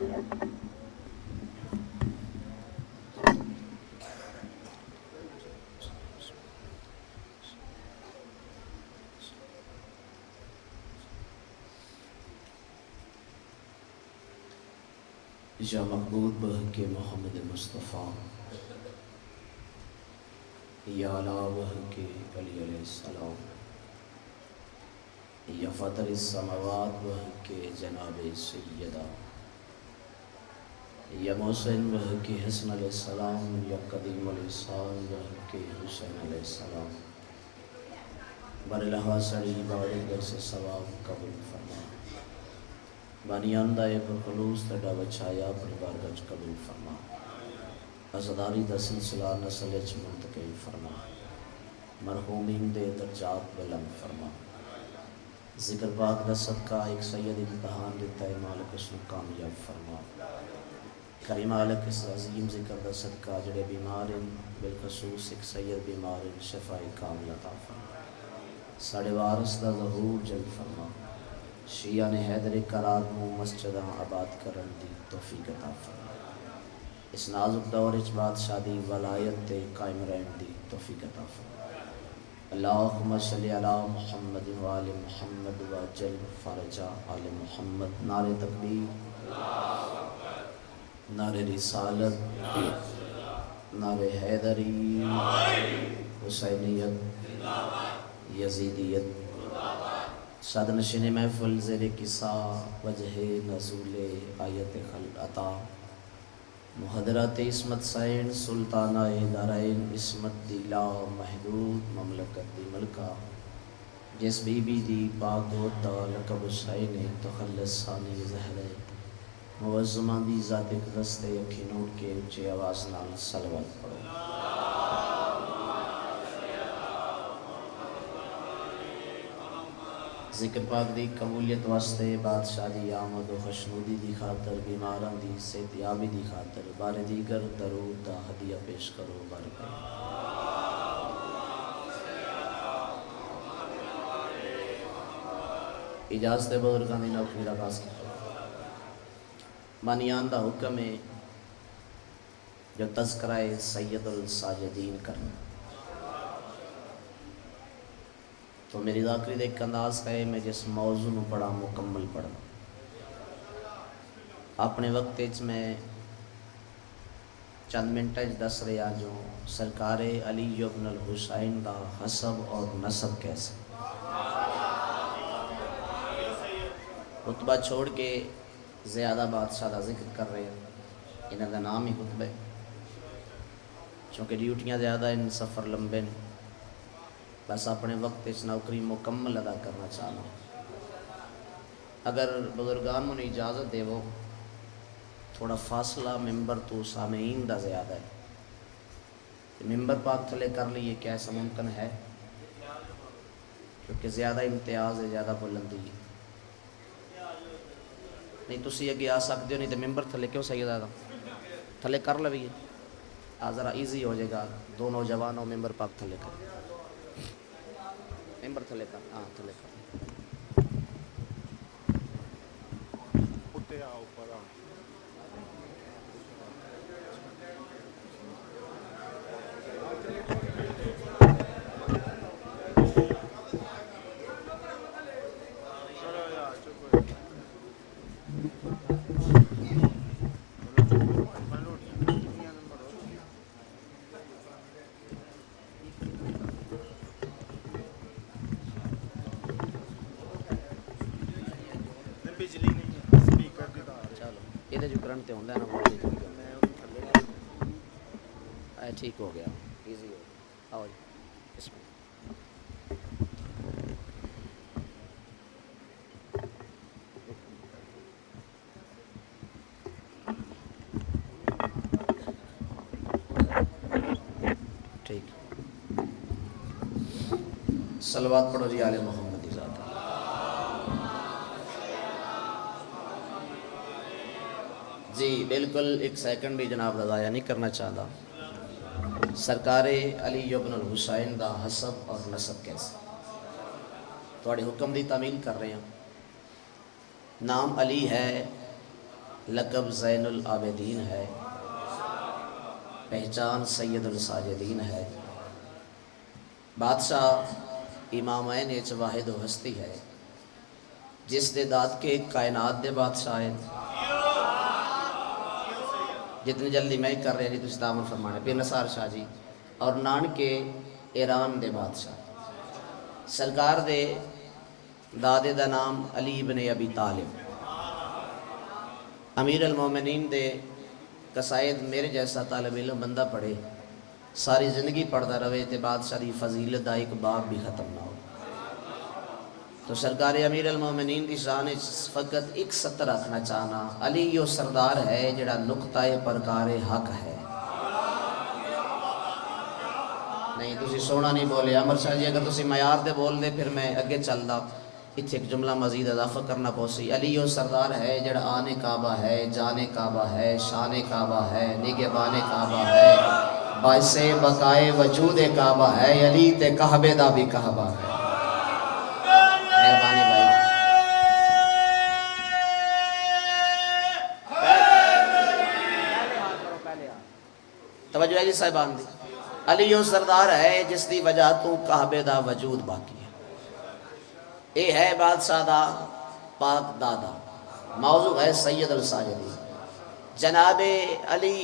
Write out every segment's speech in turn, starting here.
یا مقبول بحق محمد مصطفیٰ، یا علا بحق علی علیہ السلام، یا فطر السماوات بحق جناب سیدہ، یا محسن بحق حسن علیہ السلام، یا قدیم الحسان بحق حسین علیہ السلام، برلہا سڑی بارد سے ثواب قبول فرما، بانیاندہ پر خلوص تڈا بچایا اپنی بارگاہ قبول فرما، ازداری دا سلسلہ نسل اچ منتقل فرما، مرحومین دے درجات بلند فرما، ذکر پاک دا صدقہ ایک سید امتحان دیتا ہے مالک اس نے کامیاب فرما، کریم مالک اس عظیم ذکر دا صدقہ جڑے بیمار ہیں بالخصوص ایک سید بیمار ہیں شفاء کامل عطا فرما، ساڑے وارث دا ظہور جل فرما، شیعہ نے حیدر قرار مو مسجداں آباد کرن دی توفیق عطا فرما، اس نازک دور اچ بادشاہ دی ولایت تے قائم رہن دی توفیق عطا فرما، اللہم صلی علی محمد و آل محمد وجل فرجا آل محمد، نعرہ تکبیر، نعرہ رسالت، نعرہ حیدری، حسینیت، یزیدیت، صدنشین محفل زیر کسا وجہ نزول آیت خل عطا، محضرت عصمت سین سلطانہ دارین عصمت دیلا محدود مملکت دی ملکہ، جس بی بی دی پاک ہوتا لقب حسین تخلص ثانی زہرے معظمہ دی ذات اقدس تے اکھی نوٹ کے اچھے آواز نال صلوات پڑھو۔ ذکر پاک دی قبولیت واسطے بادشاہ دی آمد و خوشنودی دی خاطر بیماراں دی صحتیابی دی خاطر بار دیگر درود دا ہدیہ پیش کرو برکہ۔ اجازت بزرگان دی نوکری دا آغاز کرو۔ بانیان دا حکم ہے جو تذکرہ سید الساجدین کرنا، تو میری ذاکری دے ایک انداز کا ہے میں جس موضوع نو پڑھا مکمل پڑھنا، اپنے وقت اچ میں چند منٹج دس رہا جو سرکار علی ابن الحسین دا حسب اور نسب کیسے، خطبہ چھوڑ کے زیادہ بادشاہ دا ذکر کر رہے ہیں، انہاں دا نام ہی خطبہ ہے، چونکہ ڈیوٹیاں زیادہ ہیں، سفر لمبے ہیں، بس اپنے وقت اس نوکری مکمل ادا کرنا چاہنا۔ اگر بزرگان نے اجازت دے وہ تھوڑا فاصلہ ممبر تو سامعین دا زیادہ ہے، ممبر پاک تھلے کر لیے، کیا ایسا ممکن ہے؟ کیونکہ زیادہ امتیاز ہے، زیادہ بلندی ہے، نہیں تسی اگے آ سکتے ہو، نہیں تو ممبر تھلے کیوں صحیح زیادہ تھلے کر لویے، ذرا ایزی ہو جائے گا، دو نوجوانوں ممبر پاک تھلے کر، ممبر تھلے کر، ہاں تھلے کر، چلو یہ جو کرنٹ تے ہوندہ ہے نا وولٹیج ٹھیک ہو گیا، ایزی ہو گیا، آؤ جی اس میں ٹھیک، صلوات پڑھو جی آل محمد دی ذات۔ جی بالکل ایک سیکنڈ بھی جناب دا ضائع نہیں کرنا چاہتا، سرکار علی ابن الحسین دا حسب اور نسب کیسے، تھوڑے حکم دی تعمیل کر رہے ہیں، نام علی ہے لقب زین العابدین ہے، پہچان سید الساجدین ہے، بادشاہ امامین اچ واحد و ہستی ہے، جس دے داد کے کائنات دے بادشاہ ہیں۔ جتنی جلدی میں کر رہے ہیں تسی تعامل فرمانے پیر نثار شاہ جی اور نانکے ایران دے بادشاہ، سرکار دے دادے دا نام علی بن ابی طالب، امیر المومنین دے قصائد میرے جیسا طالب علم بندہ پڑھے، ساری زندگی پڑھتا رہے تے بادشاہ دی فضیلت دا ایک باب بھی ختم نہ ہو۔ تو سرکار امیر المومنین دی شان فقط ایک سطر رکھنا چاہنا، علی یو سردار ہے جڑا نقطہ پرکار حق ہے۔ نہیں تسی سونا نہیں بولے امر شاہ جی، اگر تسی معیار دے بول دے پھر میں اگے چل دا، اتھے ایک جملہ مزید اضافہ کرنا پوسی۔ علی یو سردار ہے جڑا آنے کعبہ ہے، جانے کعبہ ہے، شان کعبہ ہے، نگہبان کعبہ ہے، باعث بقائے وجود کعبہ ہے، علی تے کعبے دا بھی کعبہ ہے۔ مہربانی بھائی، توجہ ہے جی صاحبان دی۔ علی یو سردار ہے جس دی وجہ تو کعبے دا وجود باقی ہے۔ اے ہے بادشاہ دا پاک دادا، موضوع ہے سید الساجدین۔ جناب علی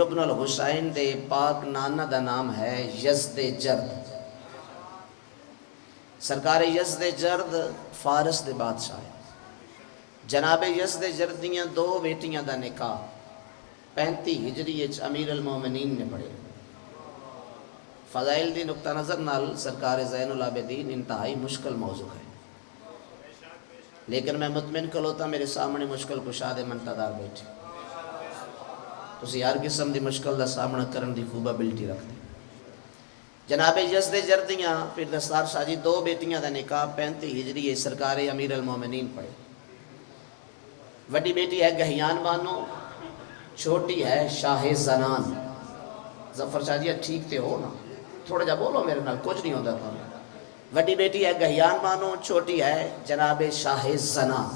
ابن الحسین دے پاک نانا دا نام ہے یزد جرد۔ سرکار یزد جرد فارس دے بادشاہ ہے۔ جناب یزد جرد دیاں دو بیٹیاں دا نکاح 35 ہجری امیر المومنین نے پڑھے۔ فضائل دی نقطہ نظر نال سرکار زین العابدین انتہائی مشکل موضوع ہے، لیکن میں مطمئن کلوتا میرے سامنے مشکل کشا دے منتظر بیٹھے، تسی ہر قسم دی مشکل دا سامنا کرن دی خوب ابلٹی رکھتے۔ جناب یزد جردیاں پھر دستار شاہ جی دو بیٹیاں دا نکاح 35 ہجری سرکار امیر المومنین پڑھے۔ وڈی بیٹی ہے گہیان بانو، چھوٹی ہے شاہ زنان۔ ظفر شاہ جی ٹھیک تے ہو نا، تھوڑا جا بولو میرے نال، کچھ نہیں ہوتا تھا۔ وڈی بیٹی ہے گہیان بانو، چھوٹی ہے جناب شاہ زنان۔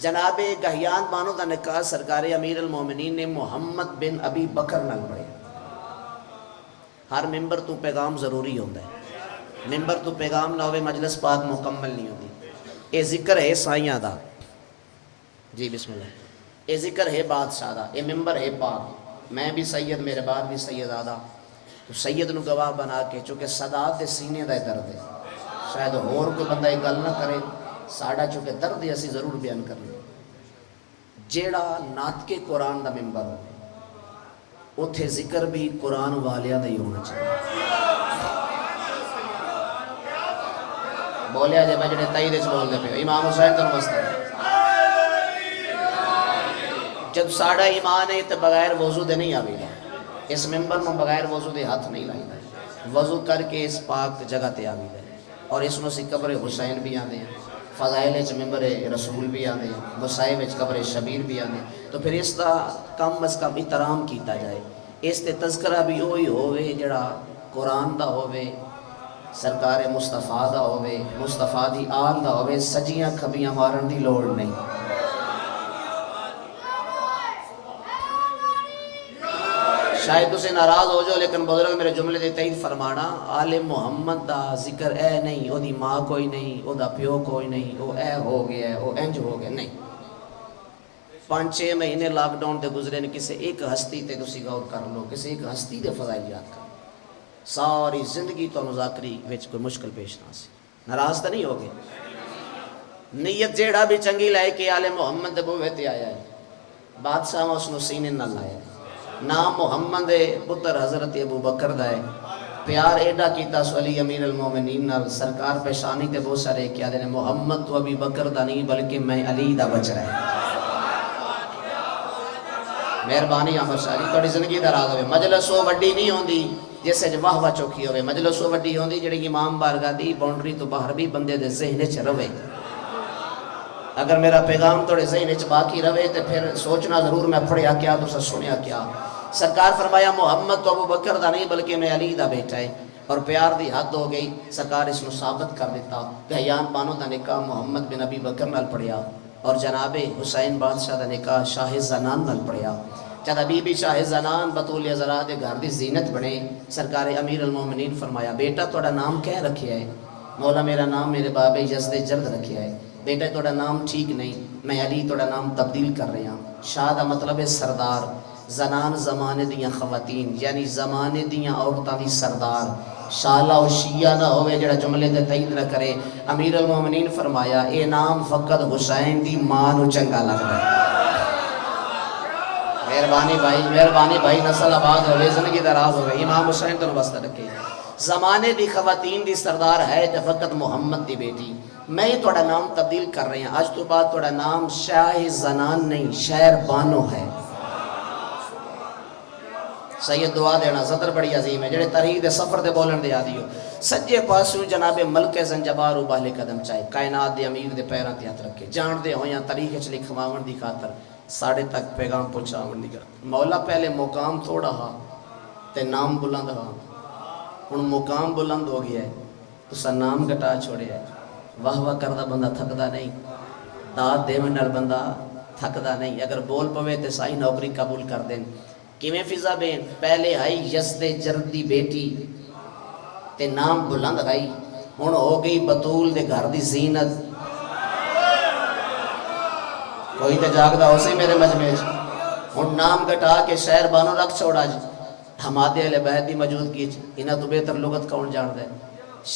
جناب گہیان بانو دا نکاح سرکار امیر المومنین نے محمد بن ابی بکر نال پڑھے۔ ہر ممبر تو پیغام ضروری ہوتا ہے، ممبر تو پیغام نہ ہوئے مجلس پاک مکمل نہیں ہوتی۔ اے ذکر ہے سائیاں دا، جی بسم اللہ، اے ذکر ہے بادشاہ دا، اے ممبر ہے پاک، میں بھی سید، میرے بعد بھی سید آدھا، تو سید نو گواہ بنا کے چونکہ صدات دے سینے دا درد ہے، شاید اور کوئی بندہ ایک گل نہ کرے، ساڑھا چونکہ درد ہے اسی ضرور بیان کرنے۔ جیڑا نات کے قرآن دا ممبر ہو اتھے ذکر بھی قرآن والیاں دا ہی ہونا چاہیے۔ بولیا جے میں جڑے تائید اس بول دے پہ امام حسین تن مستر جب ساڑھا ایمان ہے تو بغیر وضو دے نہیں آوی گا، اس ممبر میں بغیر وضو دے ہاتھ نہیں لائی گا، وضو کر کے اس پاک جگہ تے آوی گا، اور اس میں سی قبر حسین بھی آندے ہیں، فضائل اچ ممبر رسول بھی آندے ہیں، مصائب اچ قبر شبیر بھی آندے ہیں، تو پھر اس دا کم از کم احترام کیتا جائے، اس تے تذکرہ بھی ہوئی ہوئے جڑا قرآن دا ہوئے، سرکار مصطفیٰ دا ہوئے، مصطفیٰ دی آل دا ہوئے، سجیاں کھبیاں مارن دی لوڑ نہیں۔ شاید اسے ناراض ہو جاؤ لیکن بزرگ میرے جملے دے تائید فرمانا، آل محمد دا ذکر اے نہیں، او دی ماں کوئی نہیں، او دا پیو کوئی نہیں، او اے ہو گیا ہے، او انج ہو گیا نہیں۔ 5-6 مہینے لاک ڈاؤن تے گزرے نے، کسے ایک ہستی تے تسی غور کر لو، کسے ایک ہستی دے فضائل یاد کر، ساری زندگی تو مذاکری وچ کوئی مشکل پیش نہ سی، ناراض تو نہیں ہو گئے۔ نیت جیڑا بھی چنگی لائے کہ آل محمد دے بوے تے آیا ہے، بادشاہ میں اس نو سینے نہ لایا ہے، نام محمد پتر حضرت ابو بکر دا ہے، پیار ایڈا کیتا سو علی امیر المومنین نال، سرکار پیشانی تے بہت سارے کیا دینے محمد تو ابی بکر دا نہیں بلکہ میں علی دا بچ رہا ہے۔ مہربانی عمر شاہ جی توڑی زندگی دراز ہوئے، مجلس وہ وڈی نہیں ہوندی جیسے جو واہ واہ چوکی ہوئے، مجلس وہ وڈی ہوندی جڑی امام بارگاہ دی باؤنڈری تو باہر بھی بندے دے ذہن چ روے۔ اگر میرا پیغام توڑے ذہن چ باقی روے تو پھر سوچنا ضرور میں پڑھیا کیا تو سنیا کیا۔ سرکار فرمایا محمد تو ابو بکر دا نہیں بلکہ میں علی دا بیٹا ہے، اور پیار دی حد ہو گئی، سرکار اس کو ثابت کر دیتا، گہیان بانو دا نکاح محمد بن ابی بکر نال پڑھیا، اور جناب حسین بادشاہ دا نکاح شاہ زنان نال پڑھیا جدا بی بی شاہ زنان بطول ازرا دے گھر دی زینت بنے سرکار امیر المومنین فرمایا بیٹا توڑا نام کیا رکھیا ہے؟ مولا میرا نام میرے بابے یزد جرد رکھیا ہے۔ بیٹا توڑا نام ٹھیک نہیں، میں علی توڑا نام تبدیل کر رہا ہوں۔ شاہ دا مطلب ہے سردار، زنان زمانے دیاں خواتین یعنی زمانے دیاں عورتاں دی سردار۔ شالا و شیعہ نہ ہوئے جڑا جملے دے تائید نہ کرے۔ امیر المومنین فرمایا اے نام فقط حسین دی ماں نو چنگا لگتا ہے۔ مہربانی بھائی نسل آباد ہوئے زندگی دراز ہوئے امام حسین تو واسطہ رکھے۔ زمانے دی خواتین دی سردار ہے تے فقط محمد دی بیٹی۔ میں توڑا نام تبدیل کر رہے ہیں، آج تو بعد توڑا نام شاہ زنان نہیں شہر بانو ہے۔ سید دعا دینا صدر بڑی عظیم ہے جڑے تاریخ دے سفر دے بولن دے آدھی ہو۔ سجے پاسوں جناب ملک زنجبار ابالے قدم چاہے کائنات دے امیر دے پیران تے ہاتھ رکھے جان دے ہویاں تاریخ چ لکھواون دی خاطر ساڑھے تک پیغام پہنچاون دی خاطر۔ مولا پہلے مقام تھوڑا ہا تے نام بلند ہا، ہن مقام بلند ہو گیا ہے تسا نام گٹا چھوڑیا ہے۔ واہ واہ کردہ بندہ تھکدا نہیں، داد دیون نال بندہ تھکدا نہیں۔ اگر بول پوے تے سائی نوکری قبول کر دیں۔ کیویں فضا بین پہلے آئی یزد جرد دی بیٹی تے نام بلند آئی، ہن ہو گئی بطول دے گھر دی زینت۔ کوئی تے جاگدا ہو سی میرے مجمع ہن نام گٹا کے شہر بانو رکھ چھوڑا جی۔ حمادے علیہ بیت دی موجودگی انہاں تو بہتر لغت کون جان دے؟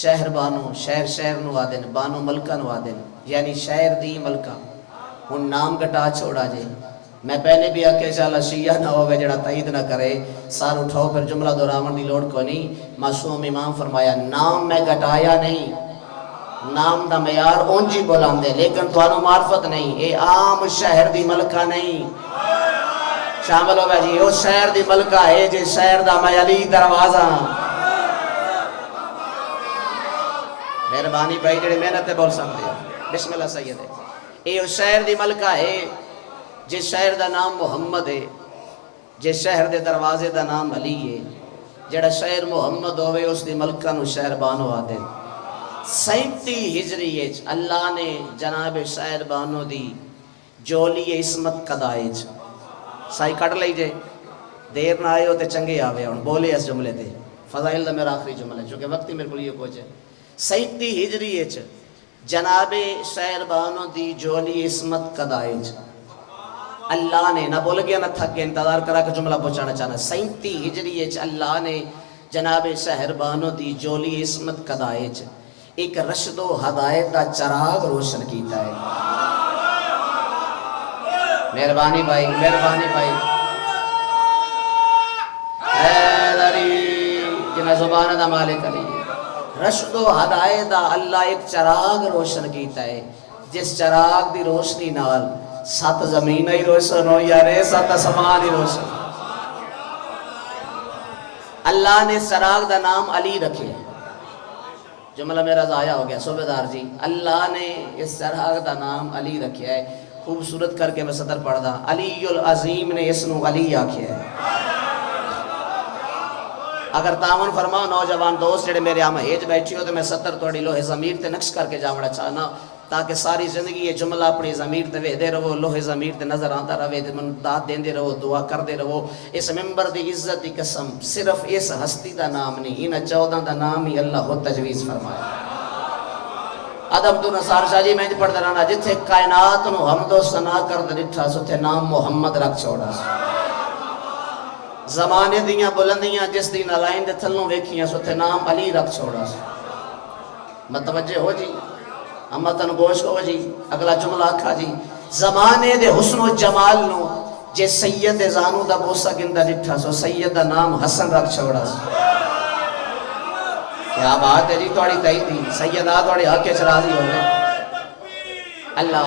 شہر بانو، شہر نو آدن، بانو ملکہ نو آدن یعنی شہر دی ملکہ۔ ہن نام گٹا چھوڑا جی۔ میں پہلے بھی آکے چالا شیعہ نہ ہوگا جڑا تائید نہ کرے سار اٹھاؤ پھر جملہ دہراون دی لوڑ کو نہیں۔ معصوم امام فرمایا نام میں گٹایا نہیں، نام دا معیار اونجی بولاندے لیکن توانو معرفت نہیں، اے عام شہر دی ملکہ نہیں۔ شامل ہوگا جی اس شہر دی ملکہ ہے جے شہر دا میں علی دروازہ۔ مہربانی بھائی جڑے محنت بول سکتے ہیں بسم اللہ سید ہے۔ اے اس شہر دی ملکہ ہے جس شہر دا نام محمد ہے، جس شہر دے دروازے دا نام علی ہے۔ جڑا شہر محمد ہوئے اس دی ملکہ نو شہر بانو آدھے۔ 37 ہجری اللہ نے جناب شہر بانو دی جولی اسمت قدائج سائی کٹ لئی جے دیر نہ آئے ہوتے چنگے آوے ہوں بولے اس جملے دے فضائل دا میرا آخری جملہ چونکہ وقتی میرے کو لیے پہنچے 37 ہجری جناب شہر بانو دی جولی اسمت قدائج اللہ نے نہ بول گیا نہ تھک گیا انتظار کرا کہ جملہ پہنچانا چاہنا 37 ہجری اللہ نے جناب شہر بانو دی جولی اسمت قدائج ایک رشد و ہدایت دا چراغ روشن کیتا ہے۔ مہربانی بھائی حیدری جنہ زبان دا مالک علی رشد و ہدایت دا اللہ ایک چراغ روشن کیتا ہے جس چراغ دی روشنی نال 7 زمین ہی روشن ہو یارے 7 آسمان ہی روشن۔ اللہ نے چراغ دا نام علی رکھے جملہ میرا ضائع ہو گیا صوبیدار جی اللہ نے اس چراغ دا نام علی رکھے ہے خوبصورت کر کے میں صدر پڑھ دا علی العظیم نے اس نو علی آکھے ہے۔ اگر تعاون فرماؤ نوجوان دوست جڑے میرے آمہ ایج بیٹھی ہو تو میں صدر توڑی لوہے ضمیر تے نقش کر کے جاوڑا چاہنا تاکہ ساری زندگی یہ جملہ اپنی ضمیر تے وہدے رہو لوہے ضمیر تے نظر آندہ رہے من داد دیندے رہو دعا کر دے رہو۔ اس ممبر دی عزت دی قسم صرف اس ہستی دا نام نہیں انہ 14 دا نام ہی اللہ خود تجویز فرمایا۔ ادب تو نصار شاہ جی میں پڑھ درانا جتھے کائنات نو حمد و ثنا کر دٹھا سو تے نام محمد رکھ چھوڑا سو۔ زمانے دیاں بلندیاں جس دین علائن دے تھلوں ویکھیاں سو تے نام علی رکھ چھوڑا سو۔ متوجہ ہو جی امتن گوش ہو جی اگلا جملہ آکھا جی زمانے دے حسن و جمال نو جے سید زانو دا بوسا گندہ ڈٹھا سو سید دا نام حسن رکھ چھوڑا سو۔ کیا بات ہے جی توڑی تائی دی سیدہ توڑی حق کے چرازی ہو گئے اللہ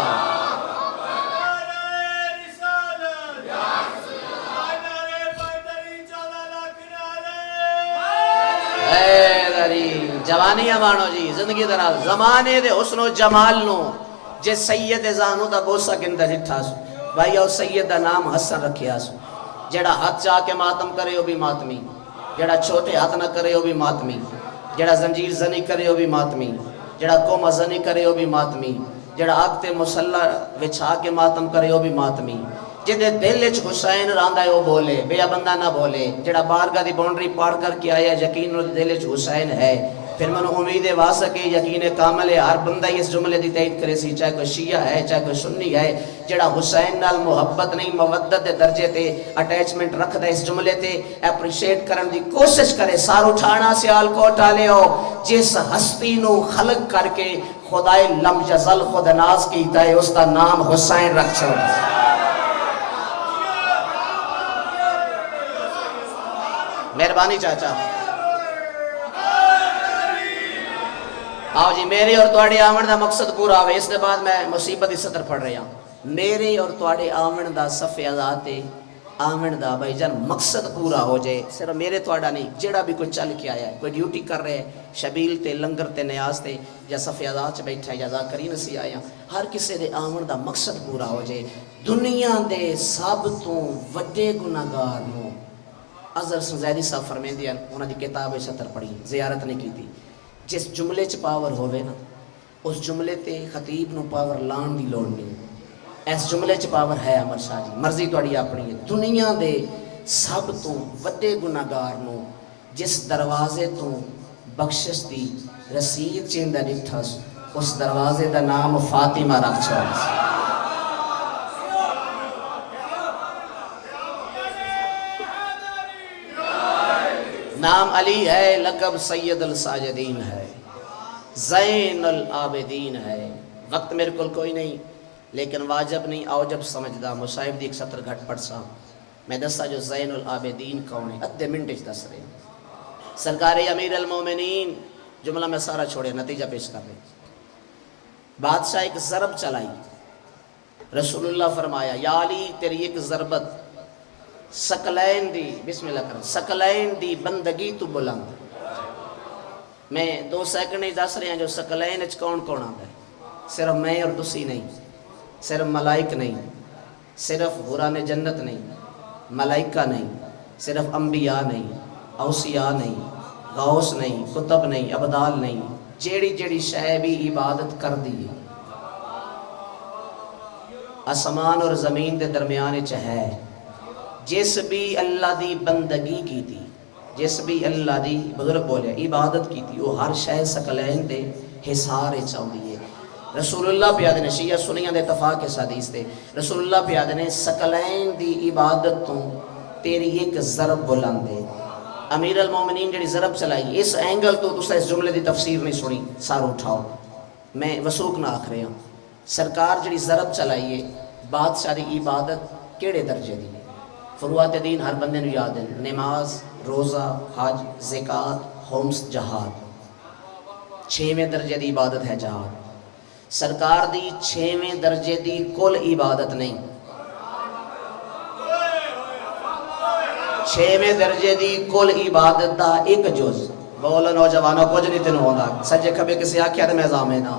جوانی امانو جی زندگی دراز زمانے دے حسن و جمال نو جے سید زانو دا بوسا گندہ ڈٹھا سو بھائی او سید دا نام حسن رکھیا سو۔ جڑا ہاتھ چاہ کے ماتم کرے ہو بھی ماتمی، جڑا چھوٹے ہاتھ نہ کرے ہو بھی ماتمی، جڑا زنجیر زنی کرے ہو بھی ماتمی، جڑا قوم زنی کرے ہو بھی ماتمی، جڑا آگ تے مسلح وچھا کے ماتم کرے وہ بھی ماتمی، جدے دل وچ حسین راندا ہے وہ بولے، بے بندہ نہ بولے۔ جڑا بارگاہ دی باؤنڈری پاڑ کر کے آیا یقین دل وچ حسین ہے، پھر من امید واسع کے یقین کامل ہے ہر بندہ اس جملے دی تائید کرے سی، چاہے کوئی شیعہ ہے چاہے کوئی سنی ہے، جڑا حسین نال محبت نہیں مودت دے درجے تے اٹیچمنٹ رکھدا اس جملے تے اپریشیٹ کرن دی کوشش کرے، سار اٹھانا سیال کوٹ والے ہو جس ہستی نو خلق کر کے خدائے لم یزل خود ناز کیتا ہے اس دا نام حسین رکھ چھوڑ۔ مہربانی چاچا، آؤ جی میرے اور تواڈے آمن دا مقصد پورا ہوئے، اس دے بعد میں مصیبت دی سطر پڑھ رہا ہوں۔ میرے اور تواڈے آمن دا صفحہ ذاتے آمن دا بھائی جان مقصد پورا ہو جائے، صرف میرے تواڈا نہیں، جڑا بھی کوئی چل کے آیا ہے، کوئی ڈیوٹی کر رہے ہے شبیل تے لنگر تے نیاز تے یا صفحہ ذات چ بیٹھا ہے یا ذاکرین سی آیا، ہر کسے دے آمن دا مقصد پورا ہو جائے۔ دنیا دے سب تو وڈے گناہگار نو اظہر زیدی صاحب فرمیندے ہیں، انہاں دی کتاب سطر پڑھی، زیارت نہیں کیتی، جس جملے چ پاور ہوئے نا اس جملے تے خطیب نو پاور لان دی لوڑ نہیں، اس جملے چ پاور ہے۔ امر شاہ جی مرضی تواڈی اپنی ہے، دنیا دے سب تو وڈے گناہگار نو جس دروازے تو بخشش دی رسید چیندا ڈٹھس اس دروازے دا نام فاطمہ رکھ چھوڑ۔ نام علی ہے، لقب سید الساجدین ہے، زین العابدین ہے۔ وقت میرے کل کوئی نہیں لیکن واجب نہیں اوجب سمجھدا، مصاحب دی ایک سطر گھٹ پڑھ سا میں دسا جو زین العابدین کون ہے، ادھے منٹ دس رہے سرکار امیر المومنین، جملہ میں سارا چھوڑے نتیجہ پیش کر رہے۔ بادشاہ ایک ضرب چلائی، رسول اللہ فرمایا یا علی تیری ایک ضربت سکلین دی، بسم اللہ کریں، سکلین دی بندگی تو بلند۔ میں 2 سیکنڈ نہیں دس رہے ہیں جو سکلین اچ کون کون آتا ہے، صرف میں اور تسی نہیں، صرف ملائک نہیں، صرف حوران جنت نہیں، ملائکہ نہیں، صرف انبیاء نہیں، اوصیاء نہیں، غوث نہیں، کتب نہیں، ابدال نہیں، جیڑی جیڑی شے بھی عبادت کر دی آسمان اور زمین دے درمیان چ ہے، جس بھی اللہ دی بندگی کی تھی، جس بھی اللہ دی بزرگ بولے عبادت کی تھی، وہ ہر شے سکلین دے حصار چاہتی ہے۔ رسول اللہ پیادے نے شیعہ سنیاں دے اتفاق اس حدیث دے رسول اللہ پیادے نے سکلین دی عبادت تو تیری ایک ضرب بلند ہے۔ امیر المومنین جڑی ضرب چلائی اس اینگل تو تسا اس جملے دی تفسیر نہیں سنی، سار اٹھاؤ میں وسوک نہ آکھ رہا ہوں، سرکار جڑی ضرب چلائی ہے بادشاہ دی عبادت کیڑے درجے دی، فروعات دین ہر بندے نو یاد ہے، نماز، روزہ، حج، زکوٰۃ، خمس، جہاد، 6ویں درجے دی عبادت ہے جہاد۔ سرکار دی 6ویں درجے دی کل عبادت نہیں، 6ویں درجے دی کل عبادت دا ایک جز، بولو نوجوانوں کچھ نہیں تینوں ہوتا، سجے کھبے کسی آکھیا تے میں زامنا،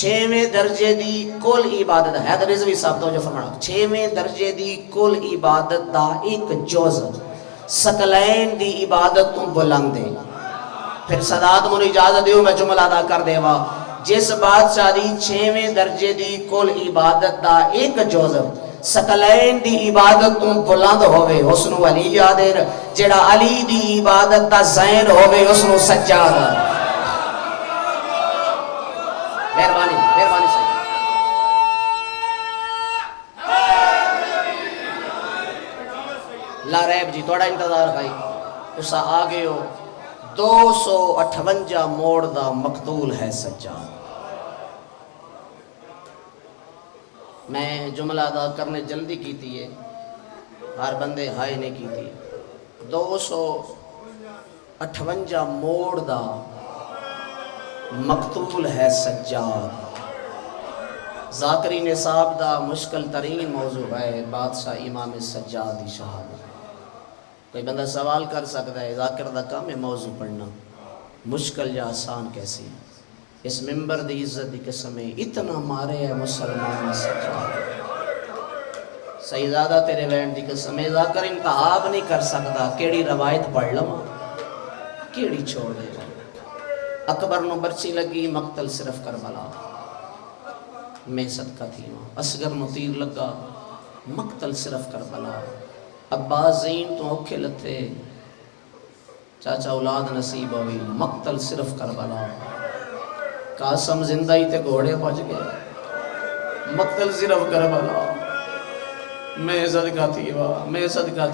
6ویں درجے دی کل عبادت ہے، حیدر رضوی صاحب تو جو فرمانا 6ویں درجے دی کل عبادت دا ایک جز سکلین دی عبادت تو بلند ہے۔ پھر صدات مجھے اجازت دیو میں جملہ ادا کر دے وا، جس بادشاہ دی 6ویں درجے دی کل عبادت دا ایک جز سکلین دی عبادت تو بلند ہوئے اس نو علی یادر، جڑا علی دی عبادت دا زین ہوئے اس نو سجاد۔ مہربانی مہربانی صحیح لا ریب جی توڑا انتظار کھائی اسا آگے ہو 258 موڑ دا مقتول ہے سجاد۔ میں جملہ ادا کرنے جلدی کی تھی ہے، ہر بندے ہائے نہیں کی تھی، 258 موڑ دا مقتول ہے سجاد۔ ذاکری نصاب دا مشکل ترین موضوع ہے بادشاہ امام سجاد دی شہادت۔ کوئی بندہ سوال کر سکتا ہے ذاکر دا کام ہے موضوع پڑھنا، مشکل یا آسان کیسی؟ اس ممبر دی عزت دی قسم ہے اتنا مارے ہے مسلمان سجاد، سیدادہ تیرے وین دی قسم ہے ذاکر انتہاب نہیں کر سکتا کیڑی روایت پڑھ لما کیڑی چھوڑ دے گا۔ اکبر نو برچی لگی مقتل صرف کربلا، میں صدقہ تھی ماں اصغر نو تیر لگا مقتل صرف کربلا عباس زین تو اوکھے لتھے چاچا اولاد نصیب ہوئی مقتل صرف کربلا قاسم زندہ ہی تے گھوڑے بچ گئے مقتل صرف کربلا میں صدقہ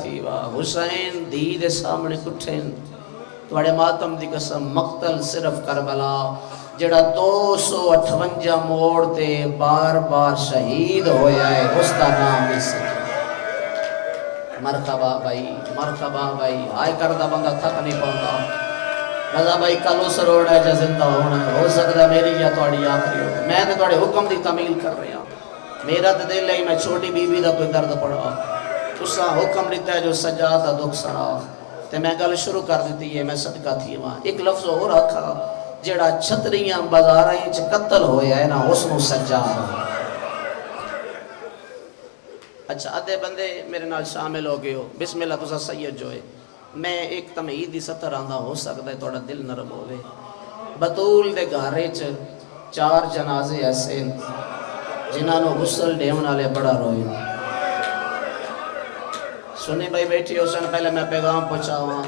تھی وا حسین دھی دے سامنے کٹھیں تواڑے ماتم دی قسم مقتل صرف کربلا جڑا 258 موڑ تے بار بار شہید ہویا ہے اس دا نام بھی سکھ مرحبا بھائی آئے کردہ بندہ تھک نہیں پاؤں رضا بھائی کل اس روڑ ہے جا زندہ ہونا ہے ہو سکتا میری یا تواڑی آخری ہو میں تے تواڑے حکم دی تعمیل کر رہا میرا تے دل ہے میں چھوٹی بی بی دا کوئی درد پڑا تسا حکم دیتا ہے جو سجاد دا دکھ سڑا تے میں گل شروع کر دیتی ہے میں صدقہ تھی وہاں ایک لفظ ہو رکھا جڑا چھتریاں بازاراں چ قتل ہویا ہے نا اس نو سجاد اچھا ادھے بندے میرے نال شامل ہو گئے ہو بسم اللہ تسا سید جو ہے میں ایک تمہید دی سطر آندہ ہو سکتا ہے تھوڑا دل نرم ہوئے بطول دے گھارے چ 4 جنازے ایسے جنہاں نو غسل دیون والے بڑا روئے سنی بھائی بیٹھی ہو سن پہلے میں پیغام پہنچاواں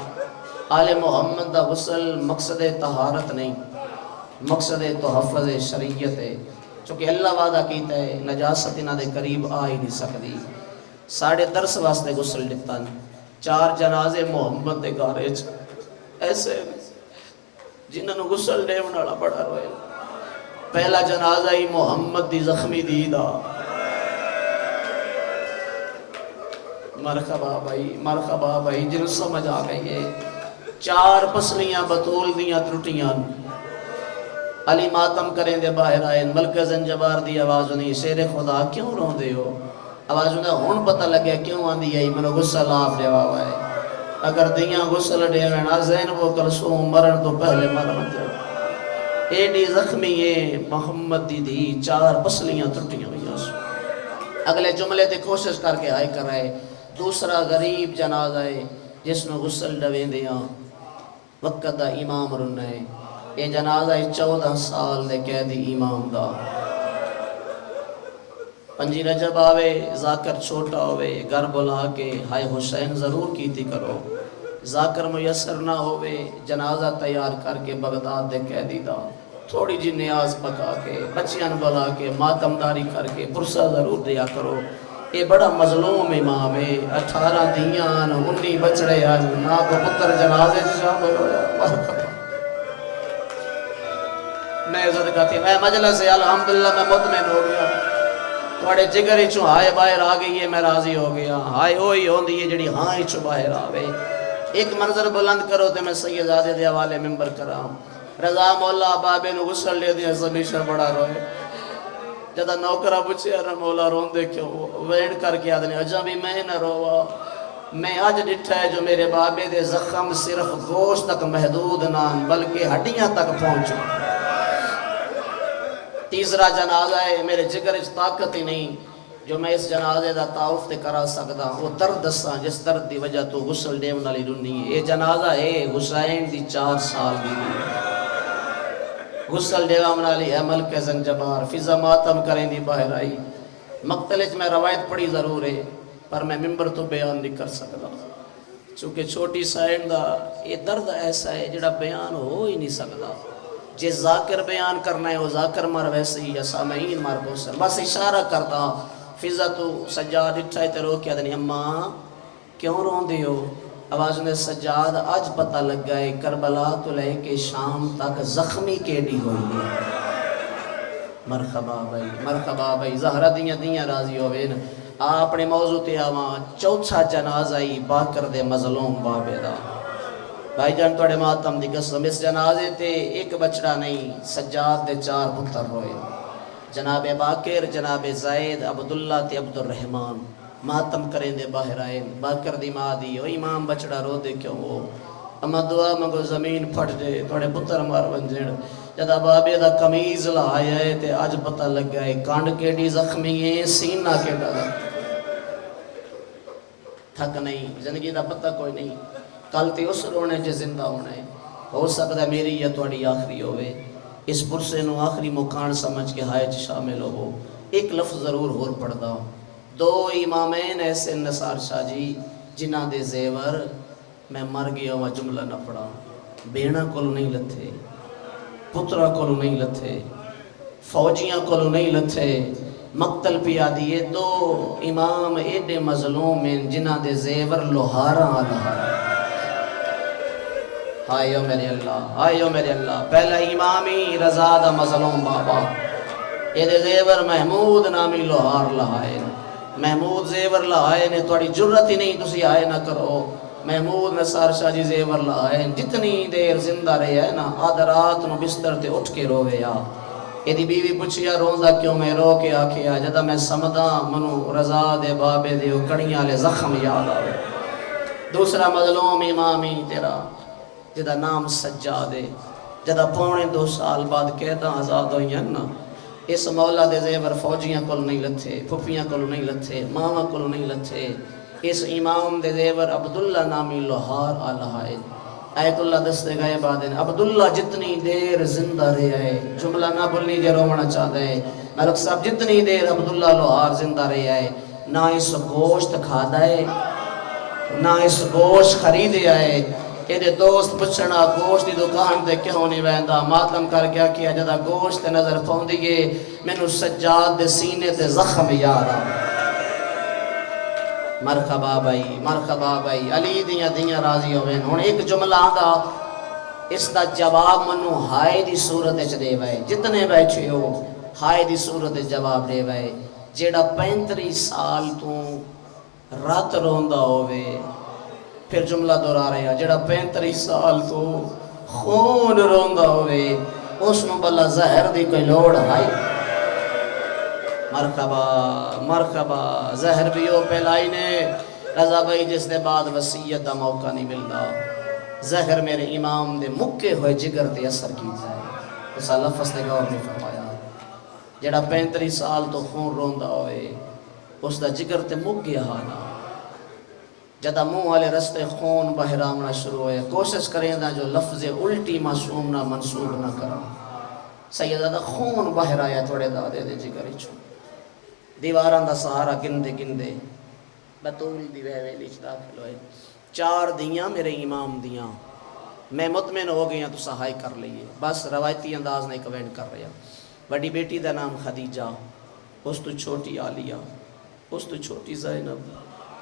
آل محمد دا غسل مقصد طہارت نہیں مقصد تحفظ شریعت ہے چونکہ اللہ وعدہ کیتا ہے نجاست انہاں دے قریب آ ہی نہیں سکتی ساڑھے درس واسطے غسل دیتا نہیں 4 جنازے محمد دے گھارے چ ایسے جنہاں نو غسل دیون والا بڑا روئے پہلا جنازہ ہی محمد دی زخمی دی دا مرحبا بھائی جن سمجھ آ گئی ہے 4 پسلیاں بطول دیاں ترٹیاں علی ماتم کریں دے باہر آئے ملکہ زنجبار دی آواز نہیں شیر خدا کیوں رون دے ہو آواز انہیں ہون پتہ لگیا کیوں آن دی آئی منو غسل آپ دے آئے اگر دیاں غسل دے وینا زینب و کلثوم مرن تو پہلے مرن دے ایڈی زخمی ہے محمد دی 4 پسلیاں ترٹیاں ہوئی اگلے جملے تے کوشش کر کے آئے کر رہے دوسرا غریب جنازہ ہے جس نے غسل ڈوین دیا وقت دا امام رنہ ہے یہ جنازہ 14 سال دے قیدی امام دا 5 رجب آوے ذاکر چھوٹا ہوئے گھر بلا کے ہائے حسین ضرور کیتی کرو ذاکر میسر نہ ہوئے جنازہ تیار کر کے بغداد دے قیدی دا تھوڑی جی نیاز پکا کے بچیاں بلا کے ماتمداری کر کے پرسہ ضرور دیا کرو یہ بڑا مظلوم امام ہے 18 دیاں 19 بچڑے آج نہ کو پتر جنازے شامل ہویا میں عزت کرتی میں مجلس سے الحمدللہ میں مطمئن ہو گیا تھوڑے جگری چوں ہائے باہر آ گئی ہے میں راضی ہو گیا ہائے ہوئی ہوندی ہے جڑی ہاں ہی چوں باہر آوے ایک منظر بلند کرو تے میں سید زادے دے حوالے ممبر کراں رضا مولا بابے نو غسل لے دیا زمیشہ بڑا روئے جدہ نوکرہ پوچھے ارہ مولا رون دے کیوں ویڑ کر کے آدھنے اجا بھی میں نہ روا میں آج ڈٹھا ہے جو میرے بابے دے زخم صرف گوشت تک محدود نہ بلکہ ہڈیاں تک پہنچو تیسرا جنازہ ہے میرے جگر اچھ طاقت ہی نہیں جو میں اس جنازے دا تعاوف تے کرا سکتا وہ درد دساں جس درد دی وجہ تو غسل دیون والی رنی ہے یہ جنازہ ہے حسین دی 4 سال دی غسل دیون والی عمل کے زنجبار فضا ماتم کریں دی باہر آئی مقتلج میں روایت پڑی ضرور ہے پر میں ممبر تو بیان نہیں کر سکتا چونکہ چھوٹی سائن دا یہ درد ایسا ہے جڑا بیان ہو ہی نہیں سکتا جس ذاکر بیان کرنا ہے وہ ذاکر مر ویسے ہی یا سامعین مر بوسر بس اشارہ کرتا فضا تو سجاد اٹھائے تے رو کیا دنی اماں کیوں رون دی ہو آواز نے سجاد آج پتہ لگ گئے کربلا تو لے کے شام تک زخمی کیڑی ہوئی ہے مرحبا بھائی زہرہ دیاں راضی ہوئے آپ نے موضوع تے آواں چوتھا جنازہ باکر دے مظلوم بابے دا بھائی جان توڑے ماتم دی قسم اس جنازے تے ایک بچڑا نہیں سجاد دے 4 پتر روئے جناب باکر جناب زید عبداللہ تے عبدالرحمن ماتم کریں دے باہر آئے باکر دی ماں دی او امام بچڑا رو دے کیوں وہ اما دعا مگو زمین پھٹ دے توڑے پتر مار بنجڑ جدہ بابے دا کمیز لائے ہے تے آج پتہ لگ گئے کانڈ کیڑی زخمی ہے سینہ کیڑا تھک نہیں زندگی دا پتہ کوئی نہیں کل تے اس رونے جے زندہ ہونا ہے ہو سکتا ہے میری یا توڑی آخری ہوئے اس پرسے نو آخری مکان سمجھ کے ہائے شامل ہو ایک لفظ ضرور ہور پڑھدا، دو امامین ایسے نثار شاہ جی جنہ دے زیور میں مر گیا ہوا جملہ نہ پڑھا، بیڑا کولو نہیں لتھے، پترا کولو نہیں لتھے، فوجیاں کولو نہیں لتھے، مقتل پیا دیے دو امام ایڈے مظلوم ہیں جنہ دے زیور لوہاراں لہارا۔ آئیو میرے اللہ، آئیو میرے اللہ، پہلا امامی رضا دا مظلوم بابا، یہ دے زیور محمود نامی لوہار لہائے، محمود زیور لہائے نے توڑی جرت ہی نہیں تسی آئے نہ کرو، محمود نثار شاہ جی زیور لہائے، جتنی دیر زندہ رہے ہے نا آدھ رات نو بستر تے اٹھ کے روے یا، یہ دی بیوی پوچھیا روندا کیوں میں رو کے آکھیا جدا میں سمدہ منو رضا دے بابے دے کڑیاں لے زخم یاد آوے۔ دوسرا مظلوم امامی تیرا جدا نام سجادے، جدا پونے 2 سال بعد قیداں آزاد ہوئی ہیں نا، اس مولا دے زیور فوجیاں کول نہیں لتھے، پھپیاں کول نہیں لتھے، ماما کول نہیں لتھے، اس امام دے زیور عبداللہ نامی لوہار آلہائے، آیت اللہ دستے گئے بعد عبداللہ جتنی دیر زندہ رہے، جملہ نہ بھولنی جے رومنا چاہتے ہیں، ملک صاحب جتنی دیر عبداللہ لوہار زندہ رہے، نہ اس گوشت کھا دائے، نہ اس گوشت خریدے آئے، کہ دوست پچھنا گوشت دی دکان دے کیوں نہیں ویندا، ماتم کر گیا کیا جدا گوشت نظر پوندیے مینو سجاد دے سینے تے زخم یاد آ۔ مرحبا بھائی علی دیاں راضی ہوئے، ہن ایک جملہ آندا اس دا جواب منو ہائے دی صورت اچ دے وے، جتنے بیٹھے ہو ہائے دی صورت اچ جواب دے وے، جیڑا 35 سال تو رات روندا ہوئے، پھر جملہ دورا رہے ہیں جڑا 35 سال تو خون روندا ہوئے اس نو بلا زہر دی کوئی لوڑ آئی۔ مرحبا زہر بھی ہو پہلائی نے رضا بھائی جس دے بعد وسیعت دا موقع نہیں ملدا، زہر میرے امام دے مکے ہوئے جگر دے اثر کی جائے، اسا لفظ دے غور نہیں فرمایا، جڑا 35 سال تو خون روندا ہوئے اس دا جگر تے مک گیا ہانا، جدا منہ والے رستے خون بہرامنا شروع ہوئے، کوشش کریں دا جو لفظ الٹی معصوم نہ منصوب نہ کرا، سیدہ دا خون بہر آیا تھوڑے دادے دے جگری چھو، دیواران دا سہارا گندے بطول دی ویوے لیچ داخل ہوئے، 4 دیاں میرے امام دیاں، میں مطمئن ہو گیا تو سہائی کر لئیے، بس روایتی انداز نہیں کوینٹ کر رہا، بڑی بیٹی دا نام خدیجہ، اس تو چھوٹی عالیہ، اس تو چھوٹی زینب،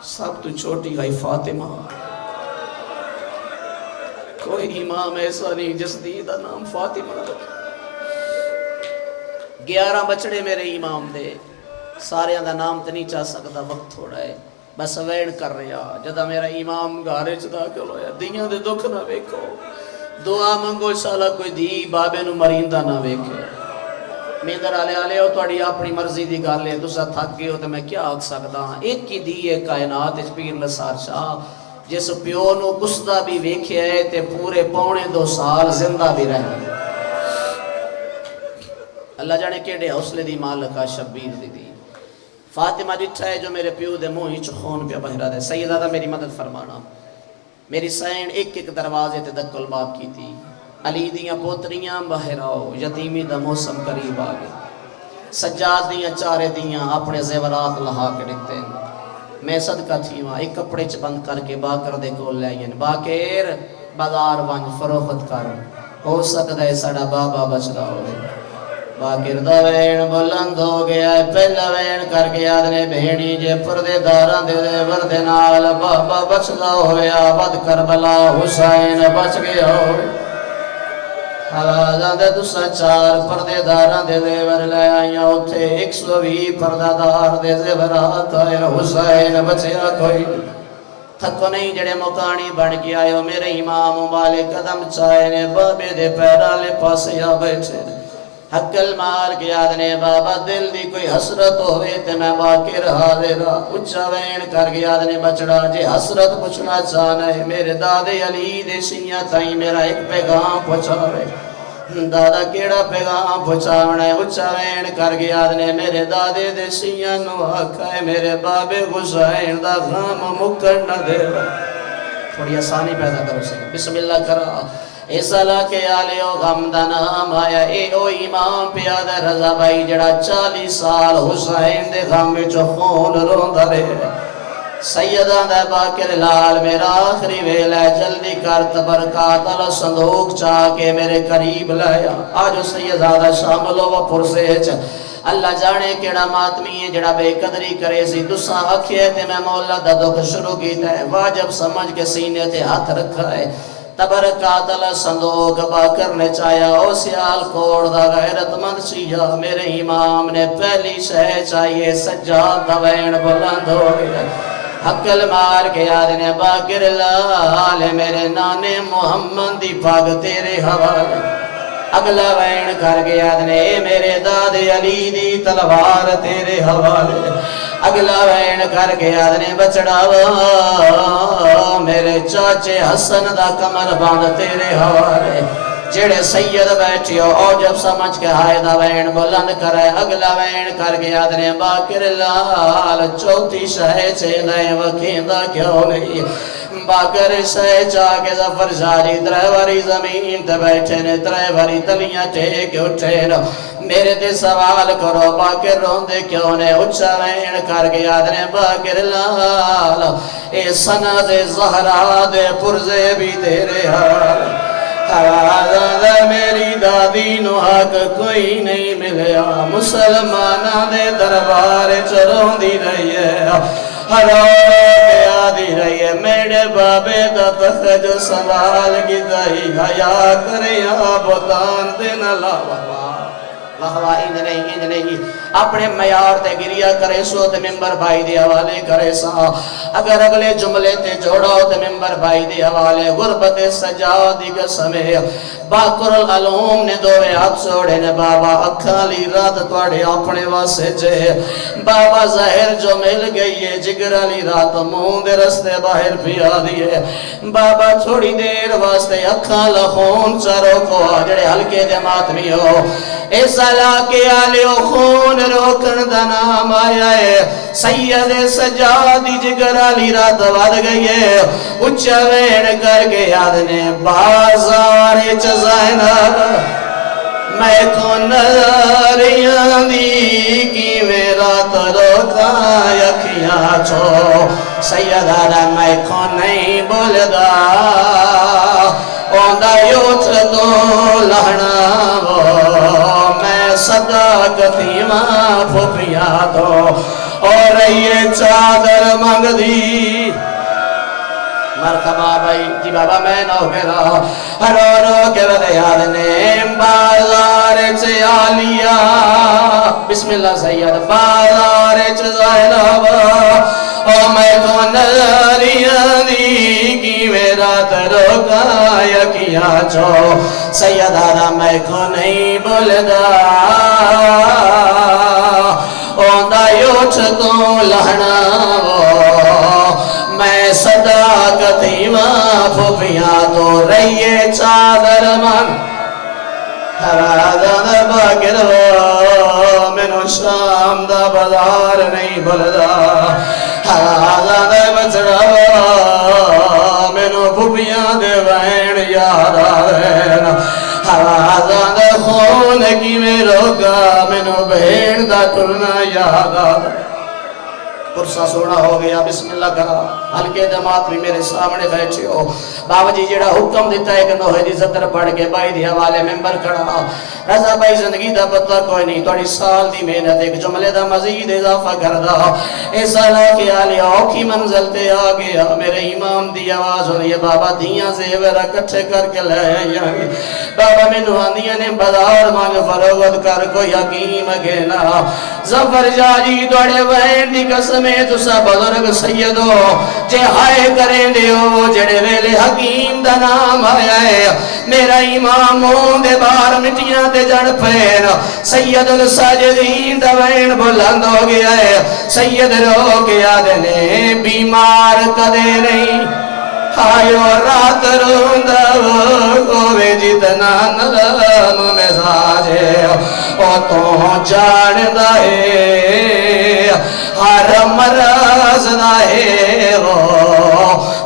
سب تو چھوٹی گئی فاطمہ، کوئی امام ایسا نہیں جس دی دا نام فاطمہ رکھے، 11 بچڑے میرے امام دے، سارے دا نام تے نہیں چاہ سکتا، وقت تھوڑا ہے، بس وین کر رہا، جدا میرا امام گھارے چدا کل ہویا، دیاں دے دکھ نہ ویکھو، دعا منگو انشاءاللہ کوئی دی بابے نو مریندا نہ ویکھے، میندر آلے ہو توڑی اپنی مرضی دی گالے دوسرا تھک گئے ہو تو میں کیا آگ سکتا ہاں، ایک ہی دیئے کائنات اس پیر نثار شاہ جس پیو نو گسدہ بھی ویکھے ہے تے پورے پونے 2 سال زندہ بھی رہے، اللہ جانے کیڑے حوصلے دی مالکہ شبیر دی فاطمہ ڈٹھا ہے جو میرے پیو دے منہ ہی خون پہ بہرا دے، سیدہ میری مدد فرمانا، میری سین ایک دروازے تے دکل باب کی تھی، علی دیاں پوتریاں باہر آؤ، یتیمی دا موسم قریب آگے، سجاد دیاں 4 دیاں اپنے زیورات لہا کے ڈکتے ہیں، میں صدقہ تھی وہاں ایک کپڑے چ بند کر کے باکر دے کو لے آئین، باکر بازار ون فروخت کر، ہو سکتا ہے سڑا بابا بچ رہا ہوئے، باکر دا وین بلند ہو گیا ہے، پہلا وین کر کے آدھنے بہنی جے پردے داران دے زیور دے نال بابا بچ رہا ہویا، بد کربلا حسین بچ گیا ہوئے، حوالہ دے دوسرا 4 پردے داران دے زیور لے آئیاں اتھے 120 پردہ دار دے زیورات آئے، حسین بچیا کوئی تھکو نہیں جڑے مکانی بڑھ گیا ہے، میرے امام مالک قدم چاہے نے بابے دے پیرا لے پاس یا بیٹھے، حقل مار کے آدھنے بابا دل دی کوئی حسرت ہوئے تے میں باکر حاضرہ، اچھا وین کر کے آدھنے بچڑا جے حسرت پوچھنا چاہنا ہے، میرے دادے علی دے سیاں تائیں میرا ایک پیغام پوچھا رہے، دادا کیڑا پیغام پوچھا ہونا ہے، اچھا وین کر کے آدھنے میرے دادے دے سیاں نو آکھا ہے میرے بابے حسین دا غام مکر نہ دے، تھوڑی آسانی پیدا کرو سے بسم اللہ کرا، اس علاقے آلے او غم دا نام آیا اے او امام پیادہ رضا بھائی جڑا 40 سال حسین دے غم وچ خون روندا رہے سیدہ دا باکر لال میرا آخری ویلہ جلدی کر تبرکات اللہ صندوق چاہ کے میرے قریب لایا آجو سیدہ دا شامل ہو پرسے اللہ جانے کیڑا ماتمی ہے جڑا بے قدری کرے سی دسا آکھئے تے میں مولا دا دکھ شروع کیتا ہے واجب سمجھ کے سینے تے ہاتھ رکھا ہے تبرکات اللہ صندوق باکر نے چاہیا او سیال کوڑ دا غیرت مند سیا میرے امام نے پہلی شہ چاہیے سجاد دا وین بلند ہو گیا حقل مار کے یاد نے باکر لال میرے نانے محمد دی پاگ تیرے حوالے اگلا وین کر کے یاد نے میرے داد علی دی تلوار تیرے حوالے اگلا وین کر کے یاد نے بچڑاوا میرے چاچے حسن دا کمر باندھ تیرے حوالے جڑے سید بیٹھیو او جب سمجھ کے ہائے دا وین بلند کرے اگلا وین کر کے یاد نے باکر لال چوتھی شہ چیندے وکیندہ کیوں نہیں باکر شہ چاہ کے ظفر شاری ترہواری زمین تے بیٹھے نے ترہواری تلیاں ٹھیک اٹھے نو میرے تے سوال کرو باکر روندے کیوں نے اچھا وین کر کے یاد نے باکر لال اے سند زہرا دے پرزے بھی تیرے حال حوالہ میری دادی نو حق کوئی نہیں ملیا مسلمانہ دے دربار چرون دی رہی ہے ہرو کے آدھی رہی ہے میرے بابے دا تخج سوال کی دائی حیا کریا بوتان دے نہ لاوا واہ انج نہیں اپنے معیار تے گریا کرے سو تے ممبر بھائی دے حوالے کرے سا اگر اگلے جملے تے جوڑاؤ تے ممبر بھائی دے حوالے غربت سجادی قسمے باکر العلوم نے دوے ہاتھ چھوڑے نے بابا اکھالی رات توڑے اپنے واسے جے بابا ظاہر جو مل گئی ہے جگر علی رات منہ دے رستے باہر پیا دیئے بابا تھوڑی دیر واسطے اکھال خون چاروں کو جڑے ہلکے دے ماتمی ہو اس علاقے آلیو خون روکن دا نام آیا ہے سید سجادی جگر علی رات ود گئی ہے اچھا وین کر کے یاد نے بازار چزائنہ میں کو نظریاں دی کی میرا تروکا یکیاں چھو سیدہ میں کو نہیں بولدا اوندہ یوچ تو لہنا وہ میں صداقتی ماں پھوپیاں تو اور یہ چادر مانگ دی مرحبا بھائی جی بابا میں نو کرا رو کے ودے یاد نے بازار چیالیا بسم اللہ سید بازار چزائنہ او میں کو نظریاں دی کی میرا تروکا یکیاں چھو سیدہ میں کو نہیں بولدا اوندہ یوچ تو لہنا میں صداقتی ماں پھوپیاں تو رہیے چادر من حرادہ دا باگر منو شام دا بازار نہیں بلدا حرادہ دا بچڑا منو پھوپیاں دے وین یاد آرین حرادہ دا خون کی میں روکا منو بھین دا ٹرنا یاد آرین پرسا سونا ہو گیا بسم اللہ کرا ہلکے دمات بھی میرے سامنے بیٹھے ہو بابا جی جڑا حکم دیتا ہے کہ نوحے دی زدر پڑھ کے بائی دی حوالے ممبر کھڑا رضا بھائی زندگی دا پتہ کوئی نہیں توڑی سال دی محنت ایک جملے دا مزید اضافہ کردہ اس اللہ کے آلیا اوکھی منزل تے آگیا میرے امام دی آواز ہو رہی ہے بابا دیاں زیورہ کٹھے کر کے لے آئی بابا میں نوہاندیاں نے بازار مانگ فروغت کر کو یقین گینا ظفر جاری دوڑے بہن دی قسمیں تسا بزرگ سیدو جے ہائے کریں دیو جڑے ویلے حکیم دا نام آیا ہے میرا امام دے بار مٹیاں دے جڑ پیر سید الساجدین دا وین بلند ہو گیا ہے سید رو گیا دینے بیمار کدے نہیں آئیو رات روندہ ہوئے جتنا نرم مزاجے او تو جاندہ ہے ہر مرض نہ ہے وہ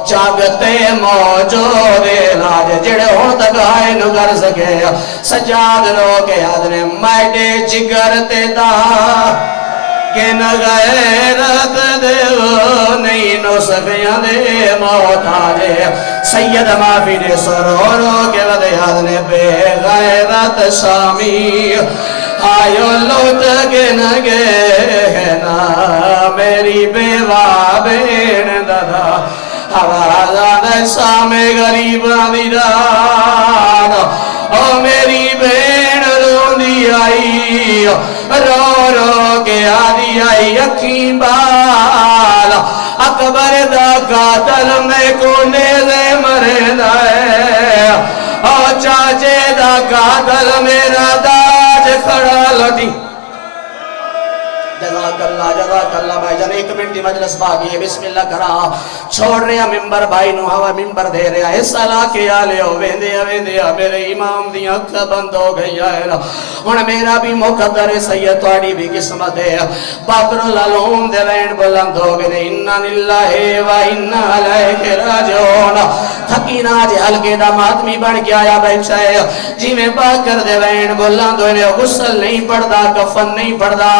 چاگ تے موجود راج جڑے ہون تک آئے نو کر سکے سجاد رو کے آدھنے مائڈے جگر تے دا کہ نہ غیرت دے نہیں نو سکیاں دے موت آجے سید معافی دے سرورو کے ودے آدھنے بے غیرت شامی آئیو لوٹ کے نگے نا میری بیوہ بین دادا آوازان سامے غریب آدھیدان او میری بین روندی آئی رو رو کے آدھی آئی اکھیں بال اکبر دا قاتل میں کو نیزے مرنا ہے او چاچے دا قاتل میرا داج کھڑا لٹی جزاک اللہ بھائی جان 1 منٹ مجلس باقی ہے بسم اللہ کرا چھوڑ رہا ممبر بھائی نو ہوا ممبر دے رہا ہے سلا کے آلے ہو ویندیا میرے امام دی اکھ بند ہو گئی ہے ہن میرا بھی مقدر سید تواڈی بھی قسمت ہے باقر العلوم دے وین بلند ہو گئے انا للہ و انا الیہ راجعون تھکینا جے ہلکے دا ماتمی بن کے آیا بیٹھا ہے جی میں باقر دے وین بلند ہوئے غسل نہیں پڑدا کفن نہیں پڑدا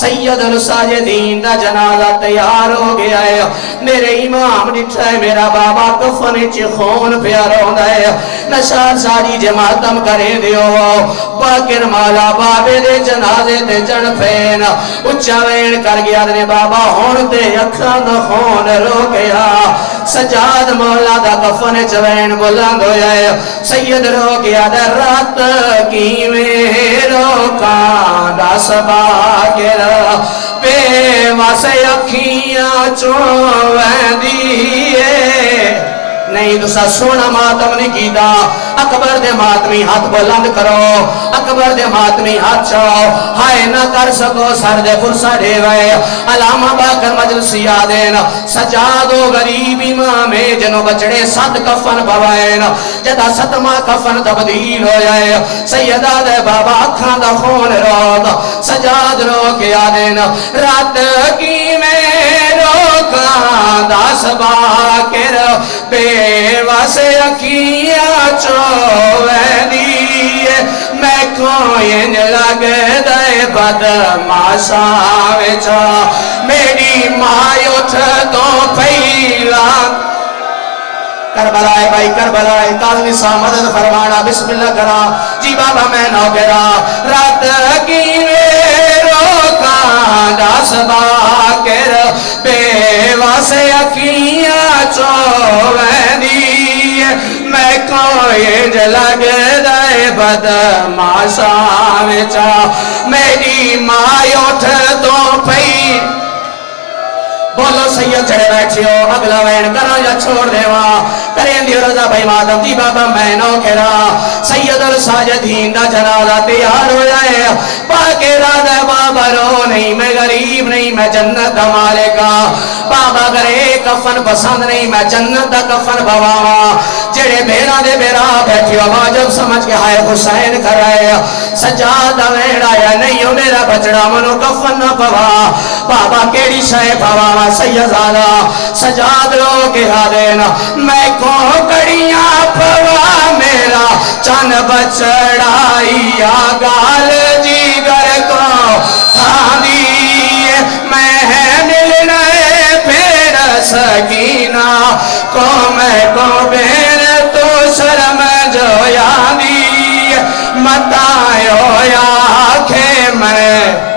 سید الساجدین دا جنازہ تیار ہو گیا ہے میرے امام نٹھا ہے میرا بابا کفن چی خون پیار ہوندہ ہے نشار ساری جماعتم کرے دیو باقر مالا بابے دے جنازے تے جن پھین اچھا وین کر گیا دنے بابا ہون تے اکھاں دا خون رو گیا سجاد مولا دا کفن چوین بلند ہو جائے سید رو گیا دے رات کی میرو کان دا سبا گرا بے واسے اکھیاں چوین دیئے نہیں دوسرا سونا ماتم نہیں کیتا اکبر دے ماتمی ہاتھ بلند کرو اکبر دے ماتمی ہاتھ چاہو ہائے نہ کر سکو سر دے فرسا دے وے علامہ باقر مجلس یادین سجادو غریب امام جنو بچڑے 7 کفن بوائن جدا 7واں کفن تبدیل ہو جائے سیدہ دے بابا اکھاں دا خون روت سجاد رو کے یادین رات کی میں روکاں دا سبا کر بے واسے اکھیاں چوے دیئے میں کوئی لگ دے بدماشا وچا میری ماں اٹھ تو پھیلا کربلائے بھائی کربلائے کاظمی صاحب مدد فرمانا بسم اللہ کرا جی بابا میں نو گرا رات کی روکاں دا سبا کر بے واسے اکھیاں چوے دیئے میں کوئی لگ دے بدماشا وچا میری ماں اٹھ تو پھئی بولو سید چڑے بیٹھے ہو اگلا وین کرا یا چھوڑ دیوا کریں دی رضا بھائی مادم دی بابا میں نو کرا سید الساجدین دا جنازہ تیار ہو جائے پاک ارادہ بابا رو نہیں میں غریب نہیں میں جنت دا مالکا بابا کرے کفن پسند نہیں میں جنت دا کفن بواوا جڑے بیرا دے بیرا بیٹھی ہو واجب سمجھ کے ہائے حسین کرائے سجادہ وین آیا نہیں ہو میرا بچڑا منو کفن نہ پوا بابا کیڑی شاہ پوا سیدزادہ سجاد رو کے حالین میں کو کڑیاں پوا میرا چن بچڑائی آگال جیگر کو تھاندی میں ملنے پھر سکینہ کو میں کو بین تو شرم جو یادی متائیو یا کہ میں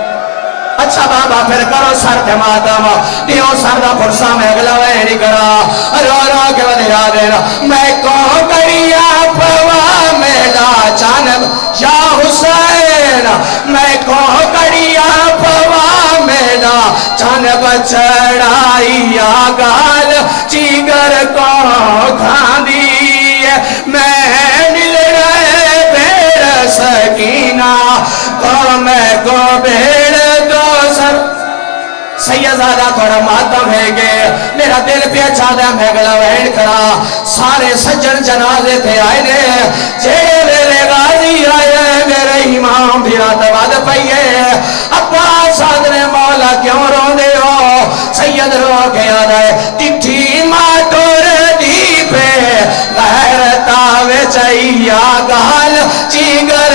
اچھا بابا پھر کرو سر دے ماتم دیو سر دا فرسا میں اگلا وینی کرا رو رو کے ودیا دینا میں کو کڑیا پوا میرا جانب یا حسین میں کو کڑیا پوا میرا جانب چڑھائی آگال چیگر کو کھاندی میں مل رہے پھر سکینہ کو میں کو بھیڑ سیدزادہ تھوڑا ماتم ہے گے میرا دل پہ چاہتا میں گلا وین کرا سارے سجن جنازے تھے آئے نے جیڑے میرے غازی آئے میرے امام بھی رات بعد پئیے ابا صادر مولا کیوں رو دے ہو سید رو کے یاد ہے ٹھٹھی ماں ٹور دی بچی گئے